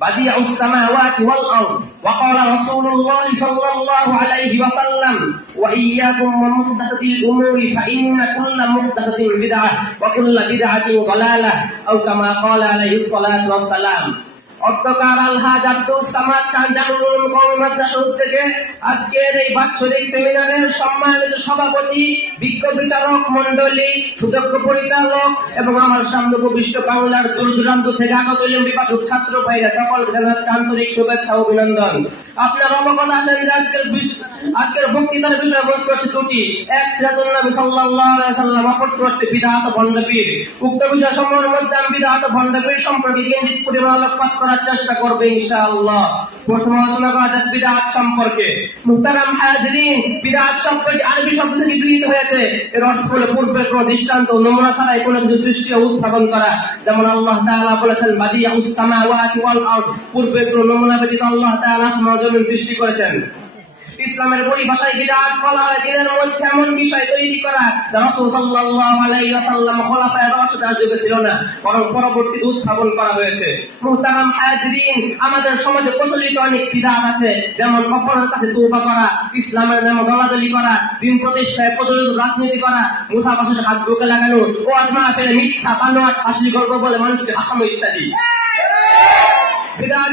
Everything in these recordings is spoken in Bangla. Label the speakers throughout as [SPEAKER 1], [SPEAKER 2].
[SPEAKER 1] بديع السماوات والأرض وقال رسول الله صلى الله عليه وسلم وإياكم ومحدثة الأمور فإن كل محدثة بدعة وكل بدعة ضلالة أو كما قال عليه الصلاة والسلام. আলহাজ আব্দুল সামাদ থেকে আজকের এই বাৎসরিক সেমিনারের সম্মানিত সভাপতি, বিজ্ঞ বিচারক পরিচালক এবং আমার সামনে বাংলার দূর দূরান্ত থেকে আগত ছাত্র সকল জানাচ্ছে আন্তরিক শুভেচ্ছা অভিনন্দন। আপনার অবগত আছেন যে আজকের আজকের বক্তৃতার বিষয়বস্তু হচ্ছে দুটি। এক সিরাতুল নবী সাল্লাম হচ্ছে উক্ত বিষয় সমূহের মধ্যে আমি বিদআত ও ভণ্ডপীর সম্পর্কে কেন্দ্রিত পরিমাণ আলোকপাত করার চেষ্টা করবে ইনশাআল্লাহ। প্রথম আলোচনা করা যাক বিদাত সম্পর্কে। মুহতারাম হাজরিন বিদাত সম্পর্কে আরবি শব্দ থেকে গৃহীত হয়েছে। এর অর্থ হলো পূর্বে কোনো দৃষ্টান্ত, নমুনা ছাড়াই কোনো কিছু সৃষ্টি উত্থাপন করা। যেমন আল্লাহ তাআলা বলেছেন বাদিয়া উস সামাওয়াতি ওয়াল আরদ। পূর্বে কোনো নমুনা ব্যতীত আল্লাহ তাআলা আসমান ও জমিন সৃষ্টি করেছেন। ইসলামের পরিভাষায় বিরাট বলা হয়, দিনের মধ্যে এমন বিষয় তৈরি করা যা রাসূল সাল্লাল্লাহু আলাইহি ওয়াসাল্লাম খোলাফায়ে রাশিদার যুগে ছিল না, বরং পরবর্তীতে উদ্ভাবন করা হয়েছে। মুহতারাম হাজিরিন, আমাদের সমাজে প্রচলিত অনেক বিধান আছে, যেমন অপরের কাছে তওবা করা, ইসলামের নামে দলাদলি করা, দিন প্রতিষ্ঠায় প্রচলিত রাজনীতি করা মুসাফাসের হাত বুকে লাগানো ও আজমা ফেলে মিথ্যা, বানোয়াট ফাঁসি গল্প বলে মানুষকে হাসানো ইত্যাদি।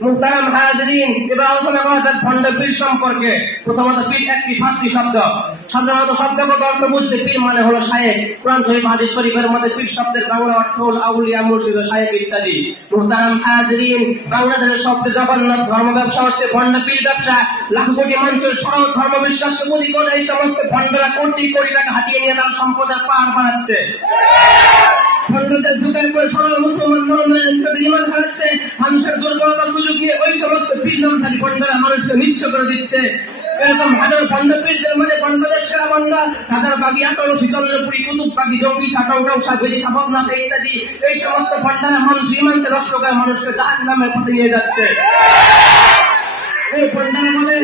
[SPEAKER 1] মুহতারাম হাজরিন, এবার আলোচনা করা যাক পীর সম্পর্কে। প্রথমত পীর একটি ফার্সি শব্দ। সাধারণত অর্থ বুঝতে পীর মানে হলো কোরআন হাদিস শরীফের মধ্যে পীর শব্দের বাংলা অর্থ হল আউলিয়া, মুর্শিদ ইত্যাদি। মুহতারাম হাজরিন, বাংলাদেশের সবচেয়ে জঘন্য ধর্ম ব্যবসা হচ্ছে ভণ্ড পীর ব্যবসা। লাখ কোটি মানুষের সরল ধর্ম বিশ্বাসকে পুঁজি করে এই সমস্ত ভণ্ডরা কোটি কোটি টাকা হাতিয়ে নিয়ে তার সম্পদের পাহাড় বাড়াচ্ছে ঢুকার পরে সরল মুসলমান ইমান হারাচ্ছে, মানুষের সুযোগ নিয়ে ওই সমস্ত মানুষকে করে দিচ্ছে। এই সমস্ত মানুষ ইমানকে নষ্ট করে মানুষকে জাহান নামের পথে নিয়ে যাচ্ছে। এই পন্ডা বলে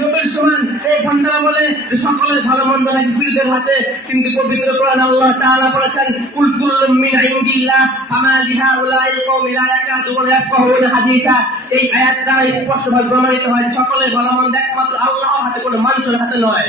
[SPEAKER 1] নোবেল সমান, এই পন্ডা বলে যে সকলের ভালো মন্দ নাকি পীরদের হাতে কিন্তু পবিত্র কোরআন আল্লাহ তাআলা বলেছেন, কুল মিন ইনদিল্লাহ, ফামা লিহাউলাইল কওমি লা ইয়াকাদুন ইয়াফকাহুন হাদিসা। এই আয়াত দ্বারা প্রমাণিত হয় সকলের ভালো মন্দ একমাত্র আল্লাহর হাতে কোনো মানুষের হাতে নয়।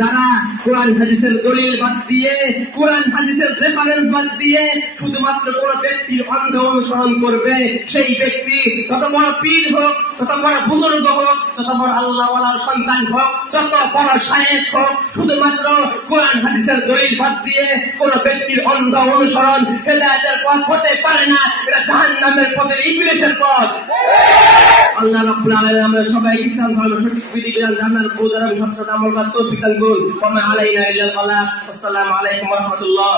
[SPEAKER 1] যারা কোরআন হাদিসের দলিল বাদ দিয়ে, কোরআন হাদিসের রেফারেন্স বাদ দিয়ে শুধুমাত্র কোন ব্যক্তির অন্ধ অনুসরণ করবে, সেই ব্যক্তি যত বড় পীর হোক, যত বড় বুজুর্গ হোক, যত বড় আল্লাহ সন্তান হোক, যত বড় শায়েক হোক, শুধুমাত্র কোরআন হাদিসের দলিল বাদ দিয়ে কোন ব্যক্তির অন্ধ অনুসরণ হেদায়তের পথ হতে পারে না। এটা জাহান নামের পথের ইংলিশের পথ। আল্লাহ রাব্বুল আলামিন, আমরা সবাই ইসলাম ধর্ম সঠিক বিধি বিধান জানার বোঝার এবং সৎ আমল করার তৌফিক করুন ওয়া মা আলাইনা ইল্লাল বালাগ আসসালামু আলাইকুম ওয়া রাহমাতুল্লাহ।